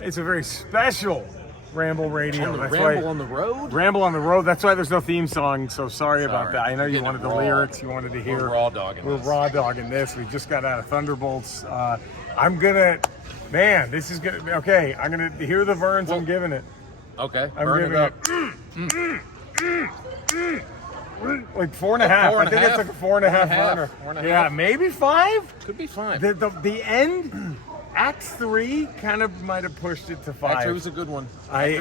It's a very special Ramble Radio. That's Ramble on the road? Ramble on the road. That's why there's no theme song, so sorry about that. I know you wanted the lyrics, you wanted to hear. We're raw dogging this. We're raw dogging this. We just got out of Thunderbolts. I'm gonna, man, this is gonna, okay, I'm gonna hear the Verns, I'm giving it. Okay, I'm burn giving it up. Like 4.5. I think it's like a 4.5 burner. 4.5. Yeah, maybe 5? Could be 5. The end, Act 3 kind of might have pushed it to 5. Act 3 was a good one. I'll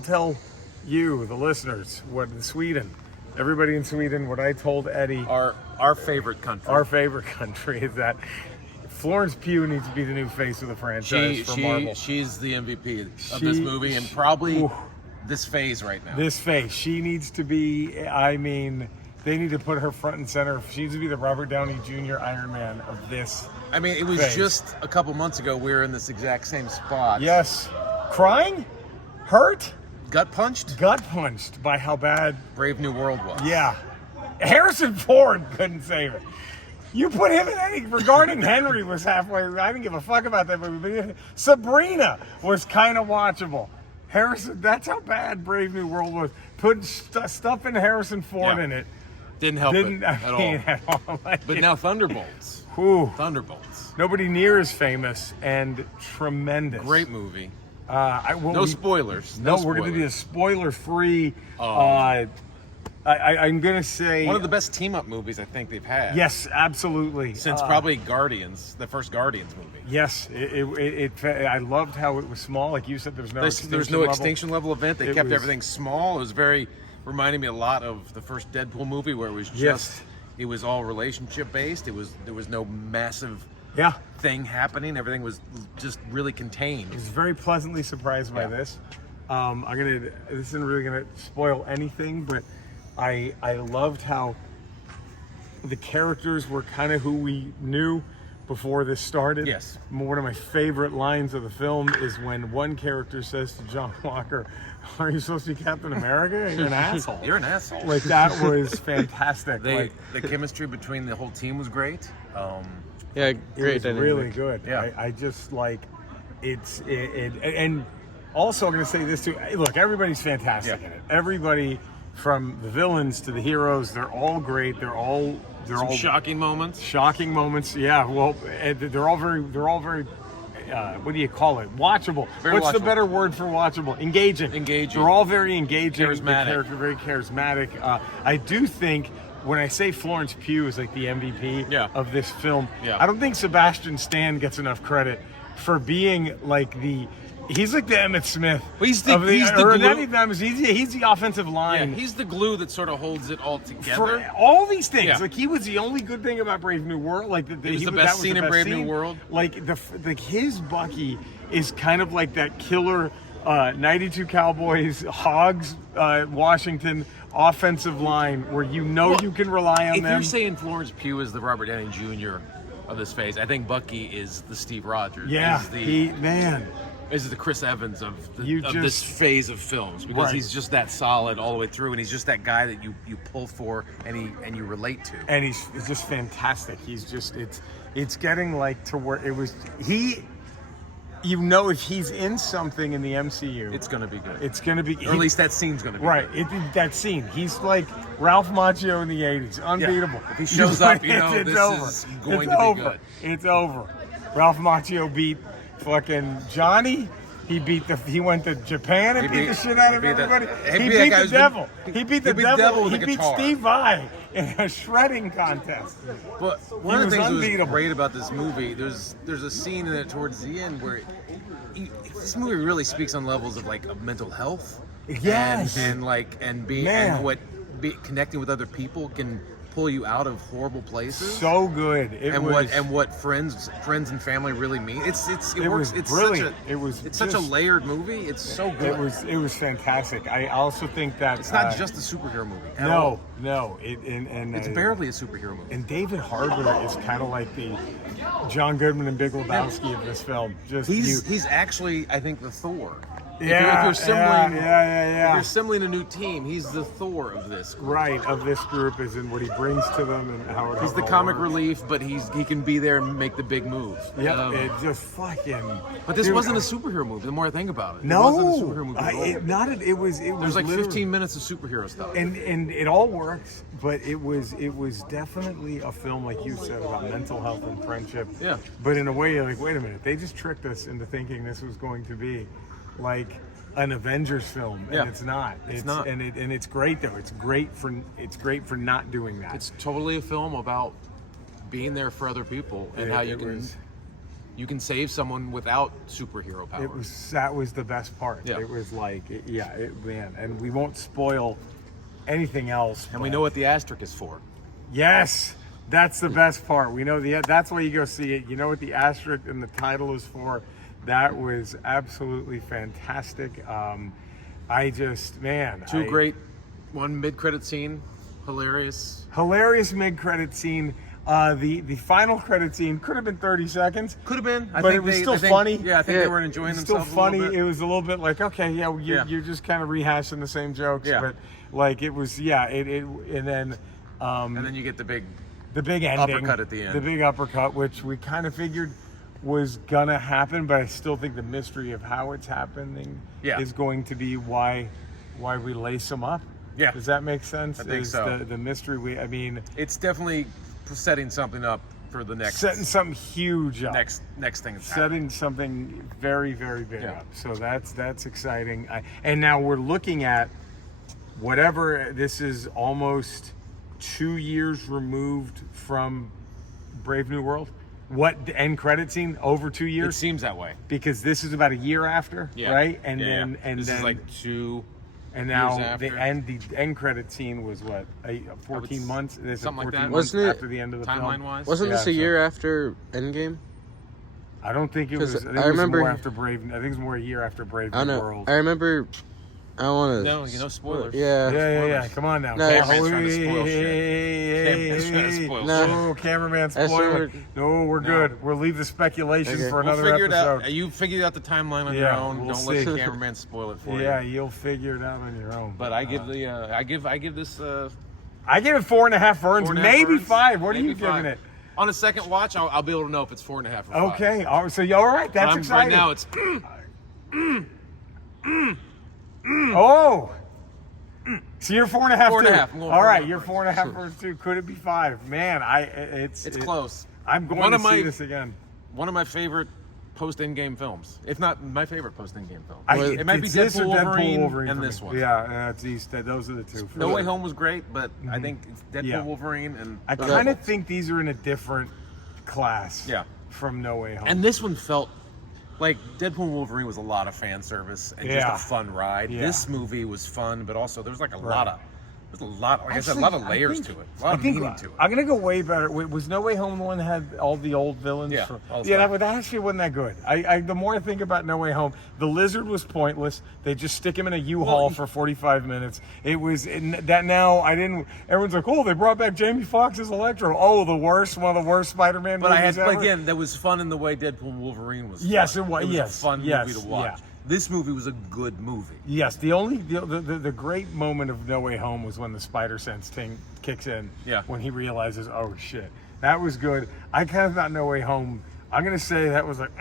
tell you, the listeners, what in Sweden, everybody in Sweden, what I told Eddie. Our favorite country. Our favorite country is that Florence Pugh needs to be the new face of the franchise for Marvel. She's the MVP of this movie and probably this phase right now. This phase. She needs to be, I mean, they need to put her front and center. She needs to be the Robert Downey Jr. Iron Man of this I mean, it was phase. Just a couple months ago we were in this exact same spot. Yes. Crying? Hurt? Gut punched? Gut punched by how bad Brave New World was. Yeah. Harrison Ford couldn't save it. You put him in anything. Regarding Henry was halfway. I didn't give a fuck about that movie. But Sabrina was kind of watchable. Harrison, that's how bad Brave New World was. Put stuff in Harrison Ford in it. Didn't help it at all. But now Thunderbolts. Whew. Thunderbolts. Nobody near as famous and tremendous. Great movie. No spoilers. We're going to be a spoiler-free. I'm going to say... One of the best team-up movies I think they've had. Yes, absolutely. Since probably Guardians, the first Guardians movie. Yes, I loved how it was small. Like you said, there's no extinction level event. They kept everything small. It was reminding me a lot of the first Deadpool movie where it was just, it was all relationship based. There was no massive thing happening. Everything was just really contained. I was very pleasantly surprised by this. This isn't really gonna spoil anything, but I loved how the characters were kind of who we knew before this started. Yes. One of my favorite lines of the film is when one character says to John Walker, "Are you supposed to be Captain America? You're an asshole." You're an asshole. Like, that was fantastic. The chemistry between the whole team was great. Great. It was really dynamic. good. Yeah. I just like and also I'm going to say this too. Look, everybody's fantastic in it. Everybody, from the villains to the heroes, they're all great. They're all shocking moments. Shocking moments. Yeah. Well, they're all very. What do you call it? Watchable. What's the better word for watchable? Engaging. They're all very engaging. Charismatic. Very charismatic. I do think when I say Florence Pugh is like the MVP of this film, I don't think Sebastian Stan gets enough credit for being like he's like the Emmitt Smith. Well, he's the glue. He's the offensive line. Yeah, he's the glue that sort of holds it all together. For all these things. Yeah. Like, he was the only good thing about Brave New World. Like, it was the best scene in Brave New World. Like, his Bucky is kind of like that killer 92 Cowboys, Hogs, Washington offensive line where you can rely on them. If you're saying Florence Pugh is the Robert Downey Jr. of this phase, I think Bucky is the Steve Rogers. Yeah, is the Chris Evans of this phase of films, because he's just that solid all the way through, and he's just that guy that you pull for and you relate to. And he's just fantastic. He's just it's getting like to where it was if he's in something in the MCU, it's going to be good. It's going to be, or at least that scene's going to be good. That scene. He's like Ralph Macchio in the 80s, unbeatable. Yeah. If he shows up, this is going to be good. It's over. Ralph Macchio beat fucking Johnny. He went to Japan and beat the shit out of everybody. He beat the devil. He beat the devil. He beat Steve Vai in a shredding contest. But one of the things that was great about this movie, there's a scene in it towards the end where this movie really speaks on levels of like of mental health. Yes. And connecting with other people can pull you out of horrible places. So good. What friends and family really mean. It works. It's brilliant. It's such a layered movie. It's so good. It was fantastic. I also think that it's not just a superhero movie. No. It's barely a superhero movie. And David Harbour is kind of like the John Goodman and Big Lebowski of this film. He's actually, I think, the Thor If you're assembling, yeah. If you're assembling a new team, he's the Thor of this group. Right, of this group is in what he brings to them and how it He's the all comic works. relief, but he can be there and make the big moves. Yeah, it just fucking. But this wasn't a superhero movie. The more I think about it, No, it wasn't a superhero movie at all. it was. There's like 15 minutes of superhero stuff. And it all works, but it was definitely a film, like you said, about mental health and friendship. Yeah. But in a way, you're like, wait a minute, they just tricked us into thinking this was going to be like an Avengers film, and it's not. It's not. And it's great though. It's great for not doing that. It's totally a film about being there for other people and how you can save someone without superhero powers. That was the best part. Yeah. It was like, man, and we won't spoil anything else. And we know what the asterisk is for. Yes, that's the best part. We know that's why you go see it. You know what the asterisk and the title is for. That was absolutely fantastic. Great, one mid-credit scene, hilarious mid-credit scene. The final credit scene could have been 30 seconds. Could have been, but it was still funny. Yeah, I think they were enjoying themselves. Still funny. A little bit. It was a little bit like, okay, you're just kind of rehashing the same jokes, but like it was, and then you get the big ending, uppercut at the end. The big uppercut, which we kind of figured was gonna happen, but I still think the mystery of how it's happening is going to be why we lace them up. Yeah, does that make sense? I think so. The mystery. It's definitely setting something up for the next. Setting something huge up. Next thing. Setting something very, very big up. So that's exciting. And now we're looking at whatever. This is almost 2 years removed from Brave New World. What the end credit scene? Over 2 years? It seems that way. Because this is about a year after, right? And this is like 2 and now years the end credit scene was what? 14 months? Something like that. Wasn't it after the end of the timeline film? wise? Wasn't this a year after Endgame? I don't think it was. I think it was more after Brave. I think it was more a year after Brave New World. I remember. I don't want No, to. spoilers. Yeah. Come on now. No, Cameraman's trying to spoil shit. Cameraman's trying to spoil shit. No, cameraman spoiling. No, we're good. We'll leave the speculation for another figure episode. It out. You figured out the timeline on your own. We'll Don't let the cameraman spoil it for you. Yeah, you'll figure it out on your own. But I give the I give this I give it 4.5 burns, maybe 5. What are you giving it? On a second watch, I'll be able to know if it's 4.5 or 5. Okay, all right, that's exciting. Right now, it's. Oh. So you're 4.5. 4.5. All right, you're 4.5 burns too. Could it be 5? Man, it's close. I'm going to see this again. One of my favorite post-Endgame films, if not my favorite post-Endgame film. It might be Deadpool Wolverine and this one. Yeah, those are the two. No Way Home was great, but I think it's Deadpool Wolverine and. I kind of think these are in a different class. Yeah. From No Way Home. And this one felt like Deadpool Wolverine was a lot of fan service and just a fun ride. Yeah. This movie was fun, but also there was like a lot of. There's a lot, like I said, a lot of layers to it. A lot of meaning to it. I'm gonna go way better. Was No Way Home the one that had all the old villains? Yeah, that actually wasn't that good. The more I think about No Way Home, the lizard was pointless. They just stick him in a U-Haul for 45 minutes. It was that now I didn't. Everyone's like, oh, they brought back Jamie Foxx as Electro. Oh, one of the worst Spider-Man movies ever. But again, that was fun in the way Deadpool Wolverine was. Yes, fun. it was. It was a fun movie to watch. Yeah. This movie was a good movie. Yes, the great moment of No Way Home was when the spider sense thing kicks in. Yeah. When he realizes, oh shit, that was good. I kind of thought No Way Home. I'm gonna say that was like,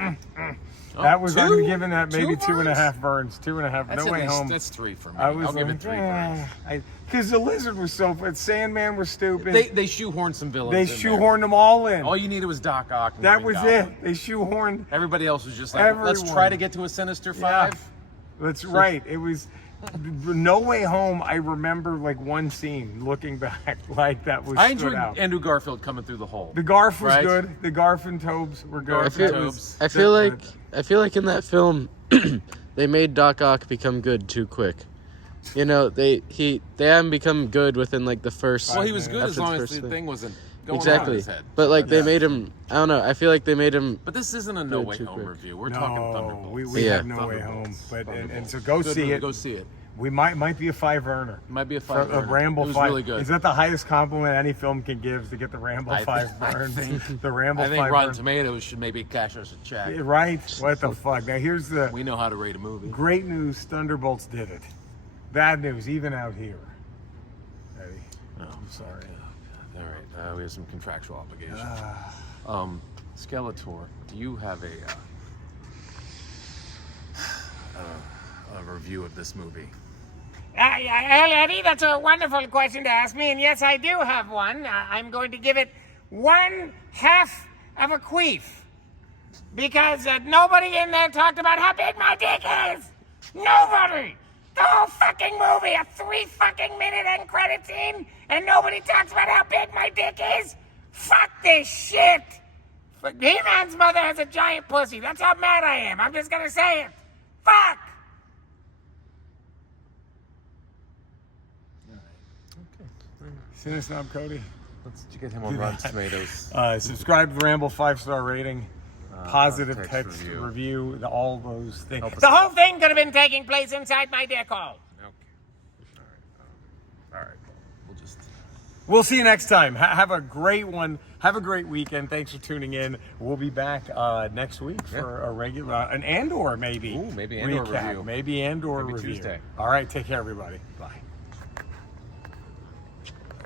that was. I'm giving that maybe 2.5 burns. 2.5. That's No Way Home. That's 3 for me. I'll give it 3 burns. Because the lizard was so. Sandman was stupid. They shoehorned some villains. They shoehorned them all in. All you needed was Doc Ock. That was it. They shoehorned. Everybody else was just like, let's try to get to a Sinister 5. Yeah. That's right. It was No Way Home. I remember like one scene looking back, like that was. I enjoyed Andrew Garfield coming through the hole. The Garf was good. The Garf and Tobes were good. I feel like in that film, they made Doc Ock become good too quick. You know, they haven't become good within like the first. Well, he was good as long as the thing wasn't going on his head. But like they made him. I don't know. I feel like they made him. But this isn't a No Way Home review. We're talking Thunderbolts. We had No Way Home, but and so go see it. Go see it. We might be a 5 earner. Might be a 5 A Ramble it was 5. really good. Is that the highest compliment any film can give, is to get the Ramble 5 burn? The Ramble 5 I think Rotten burn. Tomatoes should maybe cash us a check. Right? What the fuck? Now here's the We know how to rate a movie. great news. Thunderbolts did it. Bad news, even out here. Eddie, I'm sorry. All right, we have some contractual obligations. Skeletor, do you have a review of this movie? Eddie, that's a wonderful question to ask me, and yes, I do have one. I'm going to give it 1/2 of a queef. Because nobody in there talked about how big my dick is! Nobody! The whole fucking movie, a 3 fucking minute end credit scene, and nobody talks about how big my dick is? Fuck this shit! He-Man's mother has a giant pussy. That's how mad I am. I'm just gonna say it. Fuck! Cinesnob Cody. Let's get him on Rotten Tomatoes. Subscribe to Ramble 5-star rating. Positive text text review. review, all those things. Help us The whole thing could have been taking place inside my dick hole. Okay. All right. We'll just. We'll see you next time. Have a great one. Have a great weekend. Thanks for tuning in. We'll be back next week for a regular, an Andor maybe. Ooh, maybe Andor recap. review. Maybe Andor Maybe review. Tuesday. All right. Take care, everybody. Bye.